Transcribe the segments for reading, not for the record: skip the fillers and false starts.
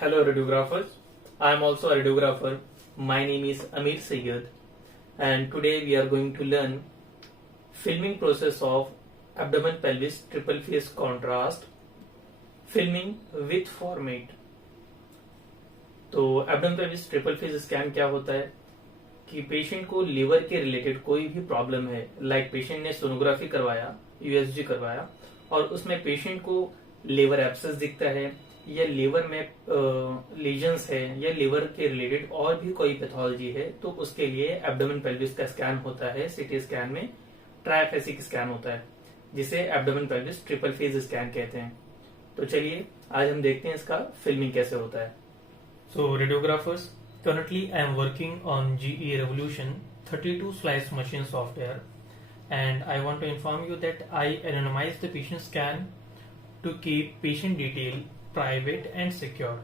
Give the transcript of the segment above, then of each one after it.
Hello radiographers, I am also a radiographer. My name is Amir Sayyed and today we are going to learn filming process of abdomen pelvis triple phase contrast filming with format. तो abdomen pelvis triple phase scan क्या होता है कि patient को liver के related कोई भी problem है, लाइक पेशेंट ने सोनोग्राफी करवाया, यूएसजी करवाया और उसमें पेशेंट को लिवर एब्सेस दिखता है या लिवर में लीजन्स है या लिवर के रिलेटेड और भी कोई पैथोलॉजी है, तो उसके लिए एब्डोमेन पेल्विस का स्कैन होता है। सीटी स्कैन में ट्राइफेसिक स्कैन होता है जिसे abdomen pelvis triple phase scan कहते हैं। तो चलिए आज हम देखते हैं इसका फिल्मिंग कैसे होता है। So radiographers, currently I am working on GE Revolution 32 slice machine software and I want to inform you that I anonymize the patient scan to keep patient detail private and secure.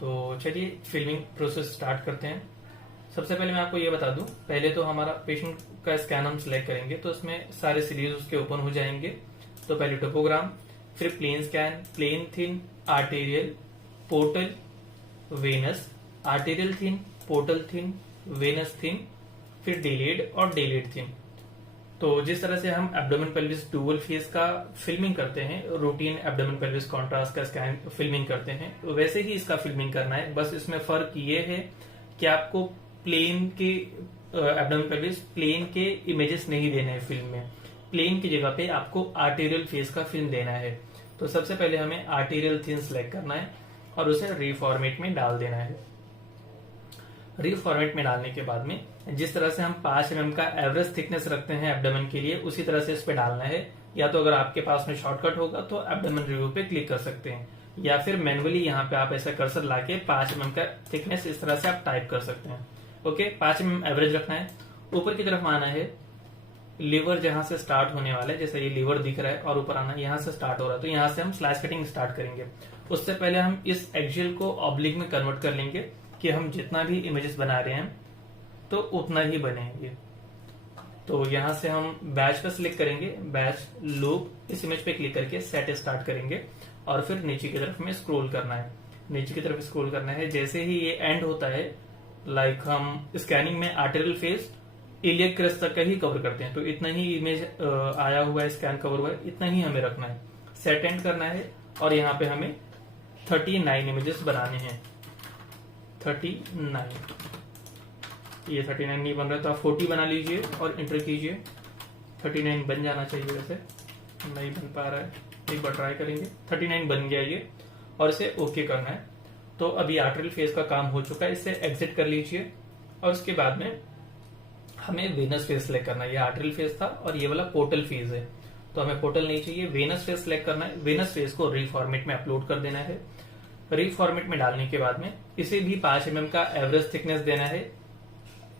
तो चलिए filming process start करते हैं। सबसे पहले मैं आपको ये बता दूं, पहले तो हमारा पेशेंट का स्कैन हम सिलेक्ट करेंगे तो उसमें सारे सीरीज उसके ओपन हो जाएंगे। तो पहले टोपोग्राम, फिर plain scan, plain thin, arterial, portal, venous, arterial thin, portal thin, venous thin, फिर डिलेड और डिलेड थिन। तो जिस तरह से हम एब्डोमेन पेल्विस डुअल फेज का फिल्मिंग करते हैं, रूटीन एब्डोमेन पेल्विस कॉन्ट्रास्ट का स्कैन फिल्मिंग करते हैं, वैसे ही इसका फिल्मिंग करना है। बस इसमें फर्क ये है कि आपको प्लेन के एब्डोमेन पेल्विस प्लेन के इमेजेस नहीं देने हैं फिल्म में। प्लेन की जगह पे आपको आर्टेरियल फेज का फिल्म देना है। तो सबसे पहले हमें आर्टेरियल थिन सिलेक्ट करना है और उसे रीफॉर्मेट में डाल देना है। रीफॉर्मेट में डालने के बाद में जिस तरह से हम 5 mm का एवरेज थिकनेस रखते हैं एब्डोमेन के लिए, उसी तरह से इस पे डालना है। या तो अगर आपके पास में शॉर्टकट होगा तो एब्डोमेन रिव्यू पे क्लिक कर सकते हैं, या फिर मैनुअली यहाँ पे आप ऐसा कर्सर लाके 5 mm का थिकनेस इस तरह से आप टाइप कर सकते हैं। ओके, 5 mm एवरेज रखना है। ऊपर की तरफ आना है, लीवर जहां से स्टार्ट होने वाला है, जैसे ये लीवर दिख रहा है और ऊपर आना यहाँ से स्टार्ट हो रहा है, तो यहाँ से हम स्लाइस कटिंग स्टार्ट करेंगे। उससे पहले हम इस एक्सियल को ऑब्लिक में कन्वर्ट कर लेंगे कि हम जितना भी इमेजेस बना रहे हैं तो उतना ही बनेंगे। तो यहाँ से हम बैच पर सिलेक्ट करेंगे, बैच लूप, इस इमेज पे क्लिक करके सेट स्टार्ट करेंगे और फिर नीचे की तरफ में स्क्रॉल करना है। नीचे की तरफ स्क्रॉल करना है। जैसे ही ये एंड होता है, लाइक हम स्कैनिंग में आर्टेरियल फेज इलियक क्रेस्ट तक का ही कवर करते हैं, तो इतना ही इमेज आया हुआ है, स्कैन कवर हुआ है, इतना ही हमें रखना है। सेट एंड करना है और यहाँ पे हमें 39 इमेजेस बनाने हैं। 39, ये 39 नहीं बन रहा है तो आप 40 बना लीजिए और इंटर कीजिए। 39 बन जाना चाहिए, वैसे नहीं बन पा रहा है, एक बार ट्राई करेंगे। 39 बन गया ये और इसे ओके करना है। तो अभी आर्टेरियल फेज का काम हो चुका है, इसे एग्जिट कर लीजिए और उसके बाद में हमें वेनस फेज सिलेक्ट करना है। ये आर्टेरियल फेज था और ये वाला पोर्टल फेज है, तो हमें पोर्टल नहीं चाहिए, वेनस फेज सिलेक्ट करना है। वेनस फेज को रीफॉर्मेट में अपलोड कर देना है। रीफॉर्मेट में डालने के बाद में इसे भी 5 mm का एवरेज थिकनेस देना है।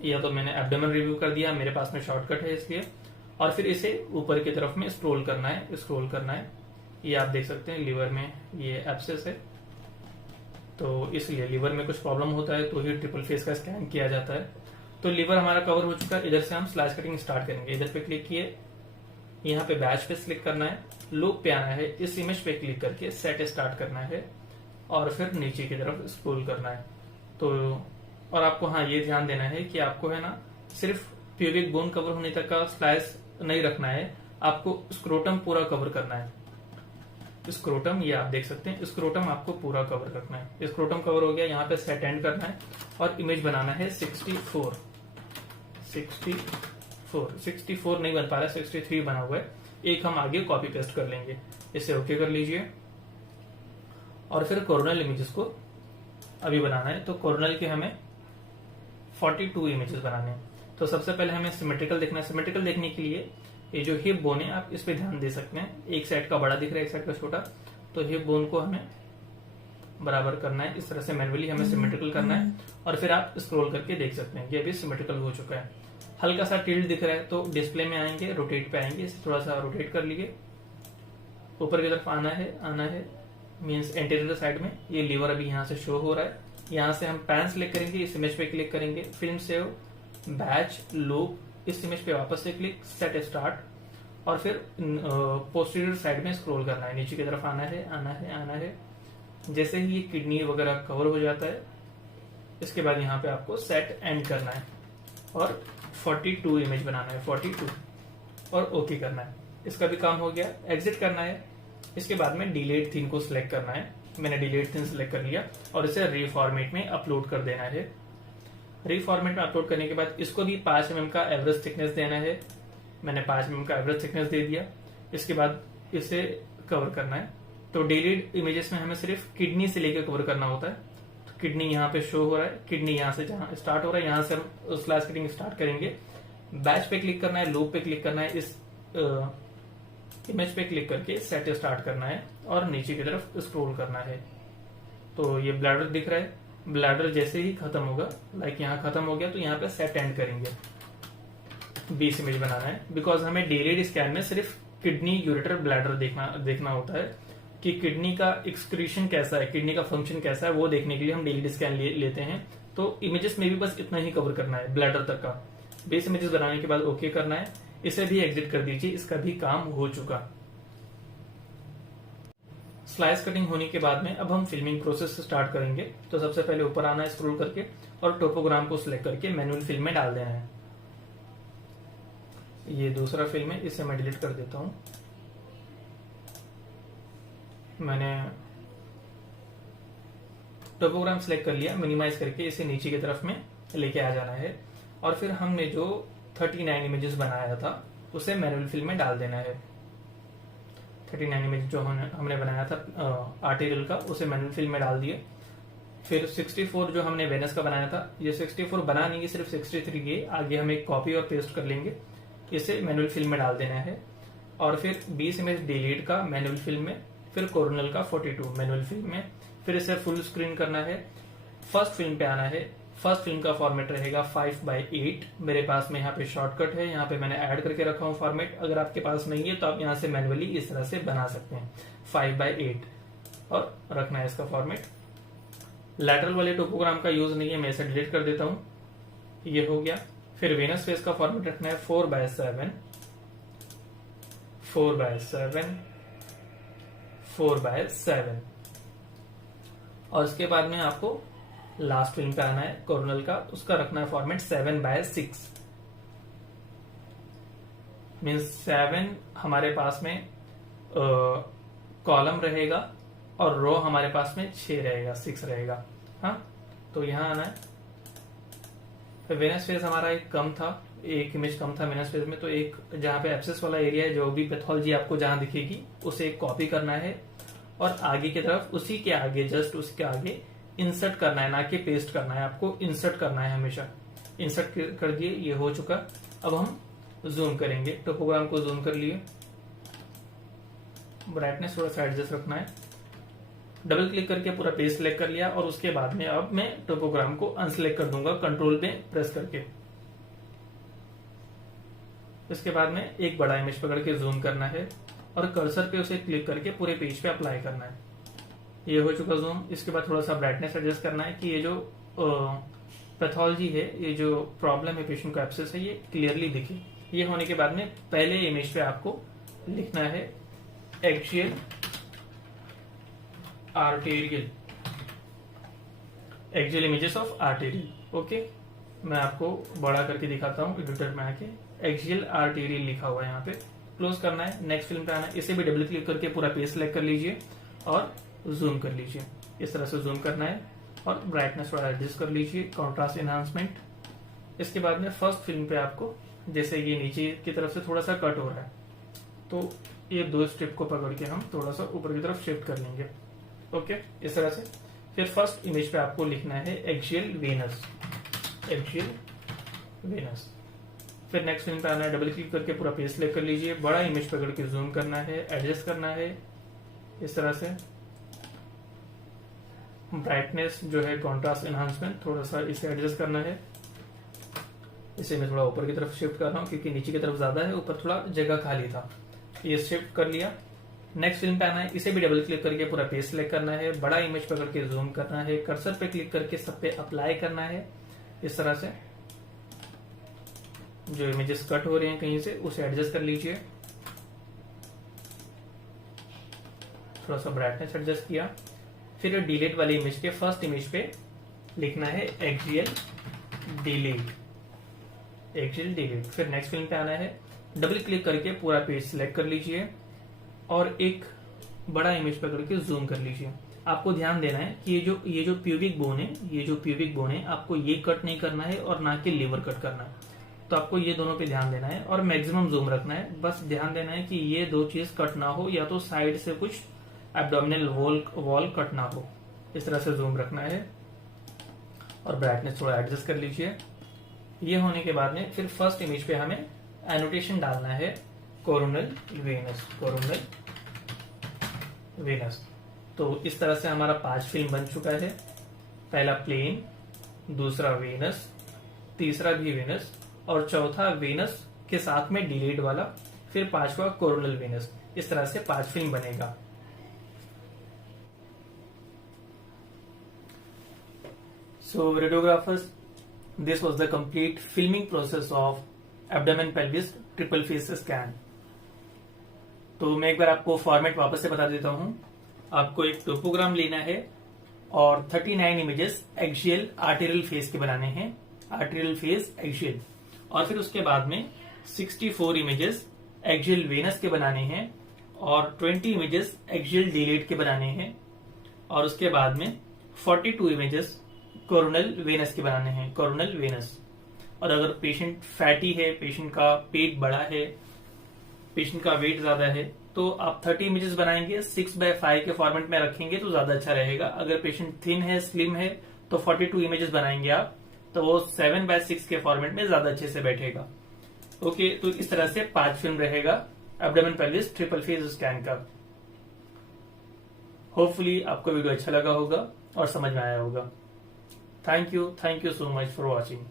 या तो मैंने एब्डोमेन रिव्यू कर दिया, मेरे पास में शॉर्टकट है इसलिए। और फिर इसे ऊपर की तरफ में स्क्रॉल करना है, स्क्रॉल करना है। ये आप देख सकते हैं लीवर में ये एब्सेस है, तो इसलिए लीवर में कुछ प्रॉब्लम होता है तो ही ट्रिपल फेज का स्कैन किया जाता है। तो लीवर हमारा कवर हो चुका है। इधर से हम स्लाइस कटिंग स्टार्ट करेंगे। इधर पे क्लिक किए, यहाँ पे बैच पे क्लिक करना है, लूप पे आना है, इस इमेज पे क्लिक करके सेट स्टार्ट करना है और फिर नीचे की तरफ स्क्रॉल करना है। तो और आपको हाँ ये ध्यान देना है कि आपको है ना सिर्फ प्यूबिक बोन कवर होने तक का स्लाइस नहीं रखना है, आपको स्क्रोटम पूरा कवर करना है। स्क्रोटम, ये आप देख सकते हैं, स्क्रोटम आपको पूरा कवर करना है। स्क्रोटम कवर हो गया, यहाँ पे सेट एंड करना है और इमेज बनाना है 64 नहीं बन पा रहा है, 63 बना हुआ है। एक हम आगे कॉपी पेस्ट कर लेंगे, इसे ओके कर लीजिए। और फिर कोरोनल इमेजेस को अभी बनाना है। तो कोरोनल के हमें 42 इमेजेस बनाने हैं। तो सबसे पहले हमें सिमेट्रिकल देखना है। सिमेट्रिकल देखने के लिए ये जो हिप बोन है, आप इस पे ध्यान दे सकते हैं। एक साइड का बड़ा दिख रहा है, एक साइड का छोटा, तो हिप बोन को हमें बराबर करना है। इस तरह से मैनुअली हमें सिमेट्रिकल करना है और फिर आप स्क्रॉल करके देख सकते हैं ये भी सिमेट्रिकल हो चुका है। हल्का सा टिल्ट दिख रहा है तो डिस्प्ले में आएंगे, रोटेट पे आएंगे, इसे थोड़ा सा रोटेट कर लीजिए। ऊपर की तरफ आना है मीन्स एंटीरियर साइड में। ये लीवर अभी यहाँ से शो हो रहा है। यहाँ से हम पैन सिलेक्ट करेंगे, इस इमेज पे क्लिक करेंगे, फिल्म सेव, बैच, लूप, इस इमेज पे वापस से क्लिक, सेट स्टार्ट और फिर पोस्टीरियर साइड में स्क्रॉल करना है, नीचे की तरफ आना है। जैसे ही ये किडनी वगैरह कवर हो जाता है, इसके बाद यहाँ पे आपको सेट एंड करना है और 42 इमेज बनाना है, 42 और ओके करना है। इसका भी काम हो गया। एग्जिट करना है। इसके बाद में डिलीट थीम को सिलेक्ट करना है। मैंने डिलीट थीम सिलेक्ट कर लिया और इसे रीफॉर्मेट में अपलोड कर देना है। रीफॉर्मेट में अपलोड करने के बाद इसको भी 5 mm का एवरेज थिकनेस देना है। मैंने 5 mm का एवरेज थिकनेस दे दिया। इसके बाद इसे कवर करना है। तो डिलीट इमेजेस में हमें सिर्फ किडनी से लेकर कवर करना होता है। तो किडनी यहाँ पे शो हो रहा है, किडनी यहाँ से जहाँ स्टार्ट हो रहा है, यहाँ से हम स्लैश कटिंग स्टार्ट करेंगे। बैच पे क्लिक करना है, लूप पे क्लिक करना है, इस इमेज पे क्लिक करके सेट स्टार्ट करना है और नीचे की तरफ स्क्रॉल करना है। तो ये ब्लैडर दिख रहा है। ब्लैडर जैसे ही खत्म होगा, लाइक यहाँ खत्म हो गया, तो यहाँ पे सेट एंड करेंगे। 20 इमेज बनाना है, बिकॉज हमें डिलीट स्कैन में सिर्फ किडनी, यूरेटर, ब्लैडर देखना होता है कि किडनी का एक्सक्रीशन कैसा है, किडनी का फंक्शन कैसा है, वो देखने के लिए हम डिलीट स्कैन लेते हैं। तो इमेजेस में भी बस इतना ही कवर करना है, ब्लैडर तक का। 20 इमेजेस बनाने के बाद ओके करना है। इसे भी एग्जिट कर दीजिए, इसका भी काम हो चुका। स्लाइस कटिंग होने के बाद में अब हम फिल्मिंग प्रोसेस स्टार्ट करेंगे। तो सबसे पहले ऊपर आना है स्क्रॉल करके और टोपोग्राम को सिलेक्ट करके मैनुअल फिल्म में डाल देना है। ये दूसरा फिल्म है, इसे मैं डिलीट कर देता हूं। मैंने टोपोग्राम सिलेक्ट कर लिया, मिनिमाइज करके इसे नीचे की तरफ में लेके आ जाना है और फिर हमने जो 39 इमेजेस बनाया था उसे मैनुअल फिल्म में डाल देना है। 39 इमेज जो हमने बनाया था आर्टिकल का, उसे मैनुअल फिल्म में डाल दिए। फिर 64 जो हमने वेनस का बनाया था, ये 64 बना नहीं है, सिर्फ 63 ये आगे हम एक कॉपी और पेस्ट कर लेंगे। इसे मैनुअल फिल्म में डाल देना है और फिर 20 इमेज डिलीट का मैनुअल फिल्म में, फिर कोरोनल का 42 मैनुअल फिल्म में, फिर इसे फुल स्क्रीन करना है। फर्स्ट फिल्म पे आना है। फर्स्ट फिल्म का फॉर्मेट रहेगा 5:8। मेरे पास में यहाँ पे शॉर्टकट है, यहाँ पे मैंने ऐड करके रखा हूँ फॉर्मेट। अगर आपके पास नहीं है तो आप यहाँ से मैनुअली इस तरह से बना सकते हैं 5:8 और रखना है इसका फॉर्मेट। लैटरल वाले टोपोग्राम का यूज नहीं है, मैं इसे डिलीट कर देता हूँ। ये हो गया। फिर वेनस फेस का फॉर्मेट रखना है 4:7, 4:7, 4:7 और उसके बाद में आपको लास्ट फिल्म पे आना है कोरोनल का, उसका रखना है फॉर्मेट 7:6। मीन्स 7 हमारे पास में कॉलम रहेगा और रो हमारे पास में 6 रहेगा, 6 रहेगा। हाँ, तो यहां आना है। फिर वेनस फेस हमारा एक कम था, एक इमेज कम था वेनस फेस में, तो एक जहां पे एब्सेस वाला एरिया है, जो भी पैथोलॉजी आपको जहां दिखेगी उसे कॉपी करना है और आगे की तरफ उसी के आगे, जस्ट उसके आगे इंसर्ट करना है, ना कि पेस्ट करना है। आपको इंसर्ट करना है हमेशा। इंसर्ट कर दिए, ये हो चुका। अब हम जूम करेंगे। टोपोग्राम को जूम कर लिए, ब्राइटनेस थोड़ा सा एडजस्ट रखना है। डबल क्लिक करके पूरा पेज सिलेक्ट कर लिया और उसके बाद में अब मैं टोपोग्राम को अनसिलेक्ट कर दूंगा कंट्रोल पे प्रेस करके। इसके बाद में एक बड़ा इमेज पकड़ के जूम करना है और कर्सर पे उसे क्लिक करके पूरे पेज पे अप्लाई करना है। ये हो चुका जूम। इसके बाद थोड़ा सा ब्राइटनेस एडजस्ट करना है कि ये जो पैथोलॉजी है, ये जो प्रॉब्लम है, पेशेंट का एब्सेस है, ये क्लियरली दिखे। ये होने के बाद में पहले इमेज पे आपको लिखना है axial arterial, axial images of arterial. Okay, मैं आपको बड़ा करके दिखाता हूँ एडिटर में आके। एक्सियल आर्टेरियल लिखा हुआ है यहाँ पे। क्लोज करना है, नेक्स्ट फिल्म पे आना है। इसे भी डबल क्लिक करके पूरा पेज सिलेक्ट कर लीजिए और जूम कर लीजिए। इस तरह से जूम करना है और ब्राइटनेस थोड़ा एडजस्ट कर लीजिए, कॉन्ट्रास्ट एनहांसमेंट। इसके बाद में फर्स्ट फिल्म पे आपको, जैसे ये नीचे की तरफ से थोड़ा सा कट हो रहा है, तो ये 2 स्टेप को पकड़ के हम थोड़ा सा ऊपर की तरफ शिफ्ट कर लेंगे। ओके, इस तरह से। फिर फर्स्ट इमेज पे आपको लिखना है एक्सियल वेनस, एक्सियल वेनस। फिर नेक्स्ट फिल्म पे आना है, डबल क्लिक करके पूरा पेज सिलेक्ट कर लीजिए, बड़ा इमेज पकड़ के जूम करना है, एडजस्ट करना है इस तरह से। ब्राइटनेस जो है, कॉन्ट्रास्ट एनहांसमेंट, थोड़ा सा इसे एडजस्ट करना है। इसे मैं थोड़ा ऊपर की तरफ शिफ्ट कर रहा हूँ क्योंकि नीचे की तरफ ज्यादा है, ऊपर थोड़ा जगह खाली था। ये शिफ्ट कर लिया। नेक्स्ट फिल्म पे आना है, इसे भी डबल क्लिक करके पूरा पेज सिलेक्ट करना है, बड़ा इमेज पकड़ के जूम करना है, कर्सर पे क्लिक करके सब पे अप्लाई करना है इस तरह से। जो इमेजेस कट हो रहे हैं कहीं से, उसे एडजस्ट कर लीजिए। थोड़ा सा ब्राइटनेस एडजस्ट किया। फिर डिलीट वाली इमेज के फर्स्ट इमेज पे लिखना है एक्सियल डिलीट, एक्सियल डिलीट। फिर नेक्स्ट फिल्म पे आना है, डबल क्लिक करके पूरा पेज सिलेक्ट कर लीजिए और एक बड़ा इमेज पकड़ के जूम कर लीजिए। आपको ध्यान देना है कि ये जो प्यूबिक बोन है, ये जो प्यूबिक बोन है आपको ये कट नहीं करना है और ना कि लीवर कट करना है। तो आपको ये दोनों पे ध्यान देना है और मैक्सिमम जूम रखना है। बस ध्यान देना है कि ये दो चीज कट ना हो, या तो साइड से कुछ एब्डोमिनल वॉल कट ना हो। इस तरह से जूम रखना है और ब्राइटनेस थोड़ा एडजस्ट कर लीजिए। ये होने के बाद में फिर फर्स्ट इमेज पे हमें एनोटेशन डालना है कोरोनल वेनस, कोरोनल वेनस। तो इस तरह से हमारा 5 फिल्म बन चुका है। पहला प्लेन, दूसरा वेनस, तीसरा भी वेनस और चौथा वेनस के साथ में डिलेट वाला, फिर 5वां कोरोनल वेनस। इस तरह से 5 फिल्म बनेगा। So radiographers, this was the complete filming process of abdomen pelvis triple face scan. तो मैं एक बार आपको फॉर्मेट वापस से बता देता हूं। आपको एक टोपोग्राम लेना है और 39 इमेजेस एक्सियल आर्टेरियल फेस के बनाने हैं, आर्टेरियल फेस एक्सियल। और फिर उसके बाद में 64 इमेजेस एक्सियल वेनस के बनाने हैं और 20 इमेजेस एक्सियल डिलेट के बनाने हैं। और उसके बाद में 42 इमेजेस कोरोनल वेनस के बनाने हैं, कोरोनल वेनस। और अगर पेशेंट फैटी है, पेशेंट का पेट बड़ा है, पेशेंट का वेट ज्यादा है, तो आप 30 इमेजेस बनाएंगे, 6/5 के फॉर्मेट में रखेंगे तो ज्यादा अच्छा रहेगा। अगर पेशेंट थिन है, स्लिम है, तो 42 इमेजेस बनाएंगे आप, तो वो 7/6 के फॉर्मेट में ज्यादा अच्छे से बैठेगा। ओके, तो इस तरह से 5 फिल्म रहेगा abdomen pelvis triple phase scan का। होपफुली आपको वीडियो अच्छा लगा होगा और समझ में आया होगा। Thank you so much for watching.